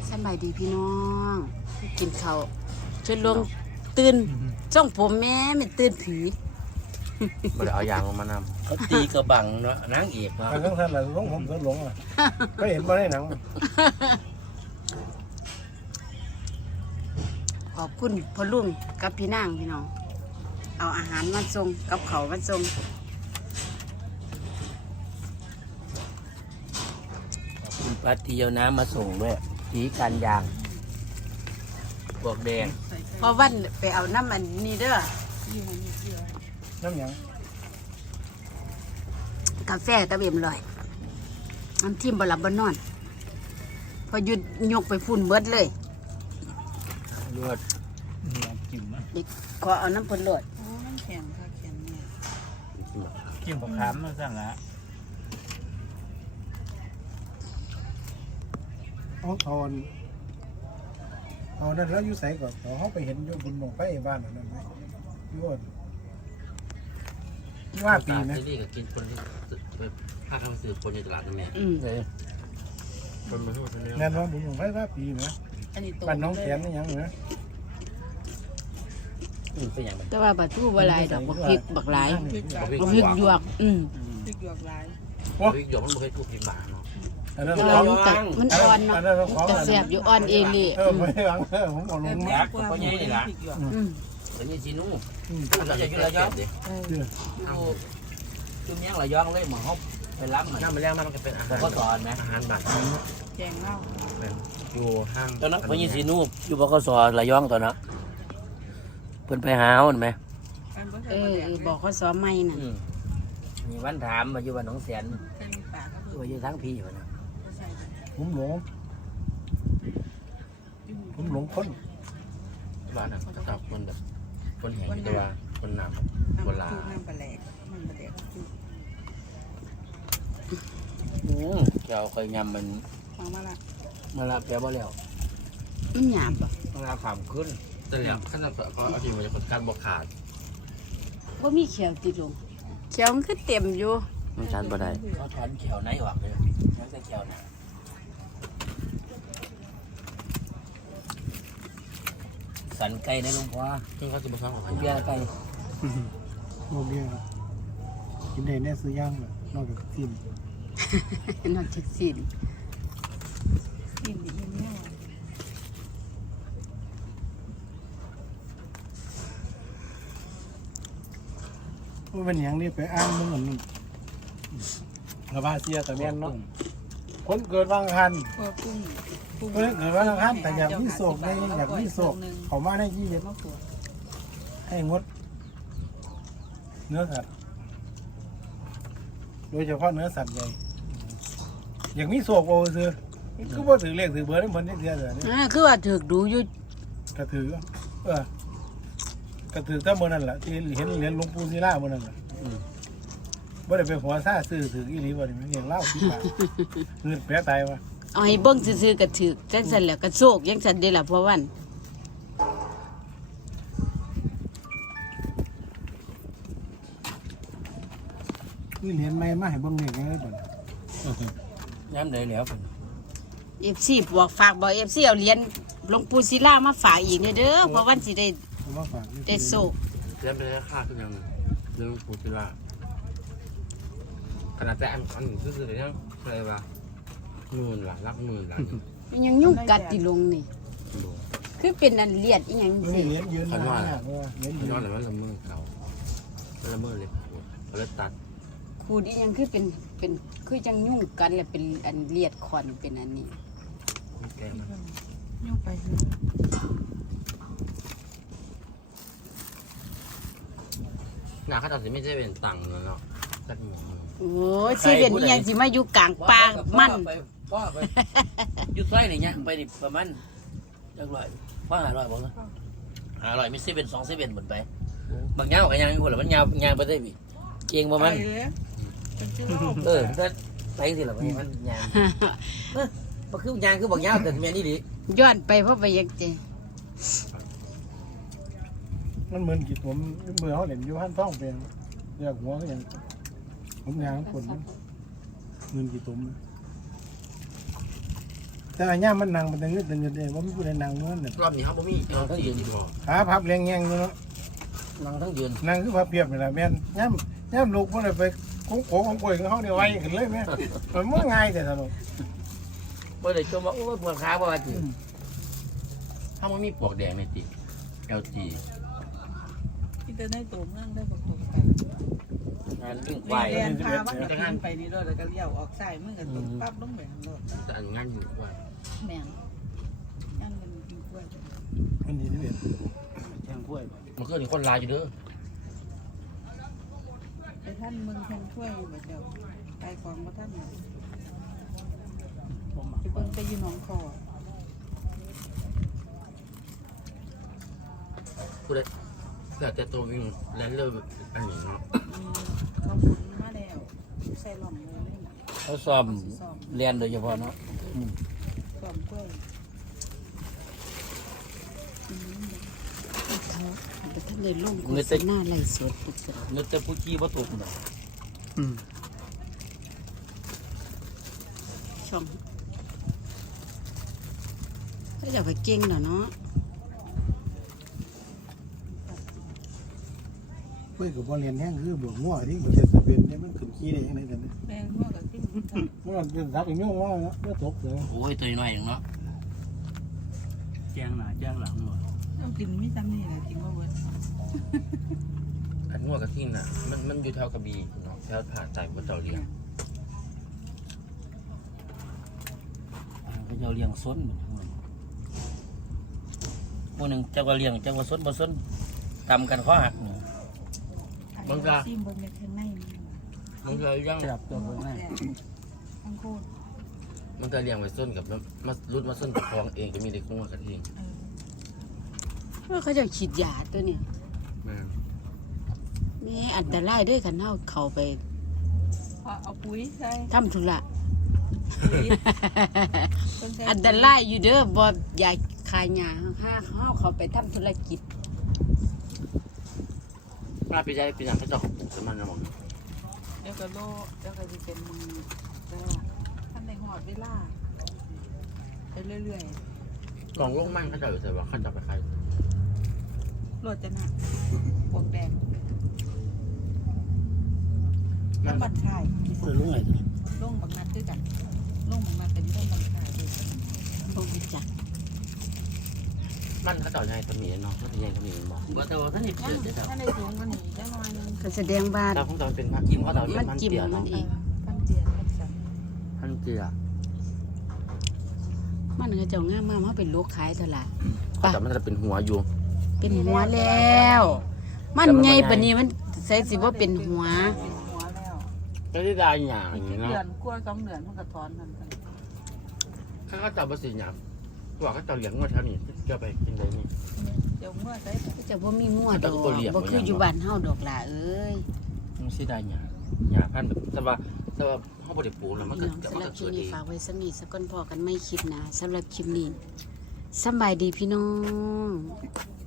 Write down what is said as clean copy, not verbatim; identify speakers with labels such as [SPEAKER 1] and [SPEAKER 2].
[SPEAKER 1] สบายดีพี่น้องกินข้าวช่วยลงตื่นจ้องผมแม่ไม่ตื่นผี
[SPEAKER 2] บ่ได้เอายางลงมานำ
[SPEAKER 3] เขาตีกระบังเนาะนางเอกเนาะ
[SPEAKER 4] ทางข้างท่านแหละหลงผมก็หลงอ่ะก็เห็นมาในหนัง
[SPEAKER 1] ขอบคุณพ่อลุงกับพี่นางพี่น้องเอาอาหารมาส่งกับเขาวมาส่ง
[SPEAKER 3] คุณปาตีเอาน้ำมาส่งด้วยสีการยางบวกแดง
[SPEAKER 1] พอวันไปเอาน้ำมันนี่เด้อ
[SPEAKER 4] น้ำหยัง
[SPEAKER 1] กาแฟกับเอ็มลอยน้ำทิมบหลับบนอน พอหยุดยกไปฝุ่นเบิดเลย
[SPEAKER 3] รวด
[SPEAKER 4] จิ้มนะ
[SPEAKER 1] เด็กขอเอาน้ำพ่นโลด
[SPEAKER 5] โอ้มันแข็งค่ะแข็งเนี่ย
[SPEAKER 4] จิ้มผักขามมาสั่งละเอานั่นแล้วอยู่ใส่ก่อนเขาไปเห็นอยู่บนหนองไฟบ้านนั่นไหมอยู่ว่าปีนะ
[SPEAKER 2] ที่นี่ก็กินคนที่ไปพาเขาซื้อคนในตลาดนั่นแหละ
[SPEAKER 3] เลย
[SPEAKER 2] คนมาทั้งหมดเนี่ย
[SPEAKER 4] แน่นอนบนหนองไฟว่าปีนะ
[SPEAKER 5] อันนี้ตัว
[SPEAKER 4] บ้านน้องแขนนี่ยังนะ
[SPEAKER 3] เป็นอย่างไร
[SPEAKER 1] แต่ว่าปลาทูบหลายดอกบักพริกบักหลาย
[SPEAKER 5] พริกหยวก
[SPEAKER 1] บักพริกหยวก
[SPEAKER 5] พริกหยวกลาย
[SPEAKER 2] พริกหยกมันบ่เคยถูกพิมพ์บาเนาะ
[SPEAKER 4] อันนั้น
[SPEAKER 1] เรามันอ่อนเนาะจะแสบอยู่อ่อนเอเลี่
[SPEAKER 4] ไม่หวังผมเอาลงมา
[SPEAKER 5] พริกหยวก
[SPEAKER 3] แล้วนี่สีนู้น
[SPEAKER 2] เราจะอยู่ระยองดิ
[SPEAKER 3] จุ่มย่างระยองเลยหมอเขาไปรับมัน
[SPEAKER 2] น้ำมันแรกมันก็เป็นอา
[SPEAKER 3] บ
[SPEAKER 2] หา
[SPEAKER 3] อก
[SPEAKER 2] ร
[SPEAKER 3] เขาสอนนะ
[SPEAKER 2] อาหารบ้าน
[SPEAKER 5] แกงเหล้า
[SPEAKER 2] อยู่ห้าง
[SPEAKER 3] ตอนนั้นพญสีนู้อยู่บอกเขาสอนระยองตอนนั้นเพิ่นไปหาเห็นไหม
[SPEAKER 5] อันเบอร์
[SPEAKER 1] เออบอกเขาสอนไม่น่ะ
[SPEAKER 3] มีวันถามมาอยู่บ้านหนองแสน
[SPEAKER 5] ใส่มีปากก็คือ
[SPEAKER 3] อยู่ทั้งพี่อยู่นะ
[SPEAKER 5] ใส่
[SPEAKER 4] ผมหลงคน
[SPEAKER 2] บ้านน่ะก็ชอบคนแบบคนแห้งตัวคนหนำคนลา
[SPEAKER 5] น้ำปลาแหลกน้ำปลาแหลกคือ
[SPEAKER 3] แกวเคยยำมัน
[SPEAKER 5] ฟังมาละ
[SPEAKER 3] มาละแกบ่แล้ว
[SPEAKER 1] มันหยาบอ่ะ
[SPEAKER 3] มาละขามขึ้น
[SPEAKER 2] แต่แล้วขนาดก็เอาทีมันจะคนการบอกขาด
[SPEAKER 1] บ่มีเขียวติดลงเขียวมันคือเต็มอยู่
[SPEAKER 2] มันชันบ่ได้
[SPEAKER 3] เขาถอนเขียวไหนออกเลยแล้วแต่เขียวหนาสันไก่ในหลวงพ่อ
[SPEAKER 2] ซึ่งเขาจะมาสร้างของ
[SPEAKER 3] เบียร์ไก่
[SPEAKER 4] โมเบียกินได้แน่ซื้อย่างเลยนอกจากกิน
[SPEAKER 1] นอกจากสิ้น
[SPEAKER 5] กินดีเนี่ย
[SPEAKER 4] ว่าเป็นอย่างนี้ไปอ้างมึงเหมือนกระบาเซียแต่แม่นเนาะคนเกิดวันอังคาร
[SPEAKER 5] พวกกุ้ง
[SPEAKER 4] คนเกิดวันอังคารแต่อยากมีโศกในอยากมีโศกเขามาในยี่เย็น
[SPEAKER 5] มะกรูด
[SPEAKER 4] ให้งดเนื้อสัตว์โดยเฉพาะเนื้อสัตว์ใหญ่อยากมีโศกโอ้ซื้อคือว่าถือเลขถือเบอร์ได้ผลได้เดียวเลย
[SPEAKER 1] คือว่าถูกดูอยู่
[SPEAKER 4] กระถือกระถือถ้าเมื่อนั้นแหละที่เห็นเหรียญหลวงปู่ศิลาเมื่อนั้นแหละบ่ได้ไปหัวซ่าซื้อถืออีหลีบ่ได้มันอย่างเล่าสิบบาทเงินแปะตายวะ
[SPEAKER 1] เอาให้เบิ่งซื่อๆก็ถูกจังซั่นแหล้วก็โชคจังซั่นเด้ล่ะเพราะวัน
[SPEAKER 4] นี่เหรียญใหม่มาให้เบิ่งนี่ไงบ่
[SPEAKER 3] ย้ำได้แล้ว
[SPEAKER 1] FC บอกฝากบอก FC เอาเหรียญหลวงปู่ศิลามาฝากอีกเด้อเพราะวันสิได้
[SPEAKER 4] ผมว่าฝาก
[SPEAKER 1] ได้โชค
[SPEAKER 2] เริ่มเป็นค่าทุกอย่างเรื่องปูซิว่าขนาดแต่อันซื่อๆเลยยังเคยว่า10,000 หลักรักหมื่นหลัก
[SPEAKER 1] มันยังยุ่งกัดติลงนี่คือเป็นอันเลียดอีหยัง
[SPEAKER 4] นี่
[SPEAKER 1] สิ
[SPEAKER 4] เหรียญยืนมาเหรียญยื
[SPEAKER 2] ย้อน
[SPEAKER 4] น
[SPEAKER 2] หรือว่าละเมิดเขาละเมิดเลยเขาเลยตัด
[SPEAKER 1] ขูดอีหยังคือเป็นคือจังยุ่งกันแล้วเป็นอันเลียดคอนเป็นอันนี้
[SPEAKER 2] แกงมัน
[SPEAKER 5] ยุ่งไป
[SPEAKER 2] งานเขาตัดสิไม่ใช่เป็นตังค์เนาะตัดหมู
[SPEAKER 1] โอ้ยสิเป็นอีหยังสิมาอยู่กลางป่ามัน
[SPEAKER 3] พ่อไปยุดไส้เนี่ยย่างไปดิประมาณจักร้อยพ่อ500บอกนะ500ไม่7 2 7หมดไปบางย่างกับย่างคนละมันย่างไปได้บิเก่งประมาณ
[SPEAKER 5] เลยเป็นชื่อโลก
[SPEAKER 3] ถ้าไปสิล่ะมันย่างมันคือย่างคือบางย่างแต่แม่นี่ดิ
[SPEAKER 1] ย้อนไปเพราะไปยังเจ
[SPEAKER 4] มันเหมือนกี่ผมเมื่อเขาเหรียญอยู่หันท้องเป็นอยากหัวก็อย่างผมยางคนเหมือนกี่ตุ่มแต่ว่าย่ามมันนั่งมันตึงเด้บ่มีผู้ใดนั่งมันน่ะ
[SPEAKER 2] รอบนี้เขาบ่มีเราต้องยืนพอ
[SPEAKER 4] ขาพับแรงแยงอยู่เนาะ
[SPEAKER 3] นั่งทั้งยืน
[SPEAKER 4] นั่งคือพับเพียบนี่ล่ะแม่นย่ำลูกบ่ได้ไปของป่วยของเฮานี่ไว้ขึ้นเลยแม่มันบ่ง่ายแต่สนุก
[SPEAKER 3] บ่ได้ชมว่าโอ้ยปวดขาบ่ว่าจิ
[SPEAKER 2] ถ้ามันมีปลอกแดงในติ LG
[SPEAKER 5] ที่จะได้ตัวเมืองได้ประกบกัน
[SPEAKER 3] งานวิ่ง
[SPEAKER 5] ไป
[SPEAKER 3] ควาย
[SPEAKER 5] เรียนพามันก็ขึ้นไปนี่ด้วยแล้วก็เลี้ยวออกซ้ายมือกับตรงปั๊บลงไปข้างนอก
[SPEAKER 2] แต่อันงานอยู่ว่า
[SPEAKER 5] แม่นนั่นมันกินกล้วย
[SPEAKER 4] มันดีที่เด็ด
[SPEAKER 3] แทงกล้วย
[SPEAKER 2] มันก็มีคนลายอยู่เด้อ
[SPEAKER 5] ไปท่านมึงแทงกล้วยแบบเดียวไปของมาท่านไปเบิ่งไปอยู่หนองคอ
[SPEAKER 2] ผู้ใดแต่ตัววิ่งแล้วเริ่มอันนี้เนาะ
[SPEAKER 5] เขาขุนมาแล้วใส่หล่อมเลย
[SPEAKER 3] เขาซ้อมเรียนโดยเฉพาะเนาะ
[SPEAKER 5] หล่อมกล้วย
[SPEAKER 1] เขาไปท่านเลยลงโฆษณาไล่สดปุ๊บ
[SPEAKER 3] เงินแต่ผู้ขี้บ่ถูกเนาะ
[SPEAKER 1] ช่องถ้าจะไปเก่งเนาะ
[SPEAKER 4] เว้ยก็บ่เรียนแห้งคือบวกมั่วที่มันจะเป็นได้มันขึ้นขี้ได้จังได๋กัน
[SPEAKER 5] แม่งหัวกับที่
[SPEAKER 4] มันเป็นทักอีกยุ่งว่าเนาะบ่ตกเลย
[SPEAKER 3] โอ้ยตัวน้อยอย่างเนาะ
[SPEAKER 2] แจ้งหน้าแจ้งหลังหน่อย
[SPEAKER 5] ต้องกินไม่จำนี่แหละกินว่าเวิร์ด
[SPEAKER 2] อันงัวกับทิ้งน่ะมันอยู่แถวกระบี่เนาะแถวผ่าใต้บ่เจ้าเลี้ยง
[SPEAKER 3] เขาจะเลี้ยงซ้นมื้อนึงเจ้าก็เลี้ยงเจ้าก็ซ้นบ่ซ้นตำกันข้อหัก
[SPEAKER 5] ซิมบนเม็ดข้างใน
[SPEAKER 2] มันก็ยัง
[SPEAKER 3] จับตัวเบิ่งได้
[SPEAKER 5] ทั้งโคตร
[SPEAKER 2] มันก็เลี้ยงไว้ส้นกับมารุดมาส้นกับคลองเองก็มีเด็กงัวกับทิ้ง
[SPEAKER 1] ว่าเขาจะฉีดยาตัวนี้
[SPEAKER 2] แม่
[SPEAKER 1] นี่อันตรายเด้วยกันเขาไป
[SPEAKER 5] เอาปุ๋ยใส่
[SPEAKER 1] ทำธุระ
[SPEAKER 5] ปุ๋ย
[SPEAKER 1] อันตรายอยู่เด้อบ่อยากขายหญ้าห้าเขาไปทำธุรกิจ
[SPEAKER 2] มาปีใจปีหนังเขาเจ้าสมันนะมอง
[SPEAKER 5] เดี๋ยวก็โลเดี๋ยวก็จะเป็นท่านในหอดเวลาไปเรื่อย
[SPEAKER 2] กล่องโลกมันเขาเจ้าอยู่แต่ว่าเขาจะไปใคร
[SPEAKER 5] ๆโลดจะหนักปวกแดง
[SPEAKER 2] มั
[SPEAKER 5] น้ำบันชาย
[SPEAKER 3] เพิ่นรู้ไง
[SPEAKER 5] ล่งบางนัดด้วยกันล่งบางนัดเป็นต้นบันชายด้วยกัน
[SPEAKER 1] บ่รู้จัก
[SPEAKER 2] มันเขาเจ้าใหญ่ขมิ้นเนาะมันใหญ่ขมิ้นบอก
[SPEAKER 3] บ่แต่ว่าท่านนี่เกิดได้
[SPEAKER 5] ถ้าในถุงมันหนีได้น้อยนึง
[SPEAKER 1] ก็แสดงว่า
[SPEAKER 2] แต่ของเราเป็นพันกิมเขาเจ้าเรีย
[SPEAKER 1] มั
[SPEAKER 2] ก
[SPEAKER 1] น
[SPEAKER 2] พัน
[SPEAKER 1] กิน
[SPEAKER 2] เตีย
[SPEAKER 1] มั
[SPEAKER 2] เนาะ
[SPEAKER 1] นเอง
[SPEAKER 5] พันเตียนพันสัน
[SPEAKER 2] พันเตีย
[SPEAKER 1] มันก็เจ้างามมากเขาเป็นลูกขายเท่าไหร่
[SPEAKER 2] เขาเจ้ามันจะเป็นหัวอยู่
[SPEAKER 1] เป็นหัวแล้ว มันใหญ่ปานนี้มันใส่สิบ่เป็นหัว
[SPEAKER 5] เป็นหัวแล้ว
[SPEAKER 2] ก็ได้ได้หยาอ
[SPEAKER 5] อีก
[SPEAKER 2] ย่าง
[SPEAKER 5] เดื
[SPEAKER 2] นี้
[SPEAKER 5] อ
[SPEAKER 2] เนาะ
[SPEAKER 5] นกล้วย2 เดือนมันก็ถอนมันไป
[SPEAKER 2] เขาเจ้าภาษีหยาว่าเขาเจ้าเลี้ยงงัวแถวนี้จะไปกินได้นี่
[SPEAKER 5] เดี๋ยวเมื่อใส่
[SPEAKER 1] ก็จะบ่มีงัวดอก
[SPEAKER 2] แต่ก็บ่เลี้ยง
[SPEAKER 1] บ่คืออยู่บ้านเฮาดอกล่ะเอ้ย
[SPEAKER 2] มันสิได้หยาพันแบบแต่ว่าเขาบ่ได้ปลูกแล้วมัน
[SPEAKER 1] พี่
[SPEAKER 2] ก็
[SPEAKER 1] น้อง
[SPEAKER 2] จะ
[SPEAKER 1] สำ
[SPEAKER 2] มัน
[SPEAKER 1] หรับ
[SPEAKER 2] ก็
[SPEAKER 1] คลิ
[SPEAKER 2] เกิ
[SPEAKER 1] ป
[SPEAKER 2] ดเอ
[SPEAKER 1] นี้
[SPEAKER 2] ง
[SPEAKER 1] ฝากไว้สักนิดสักก่อนพอกันไม่คลิปหนะสำหรับคลิปนี้สำบายดีพี่น้อง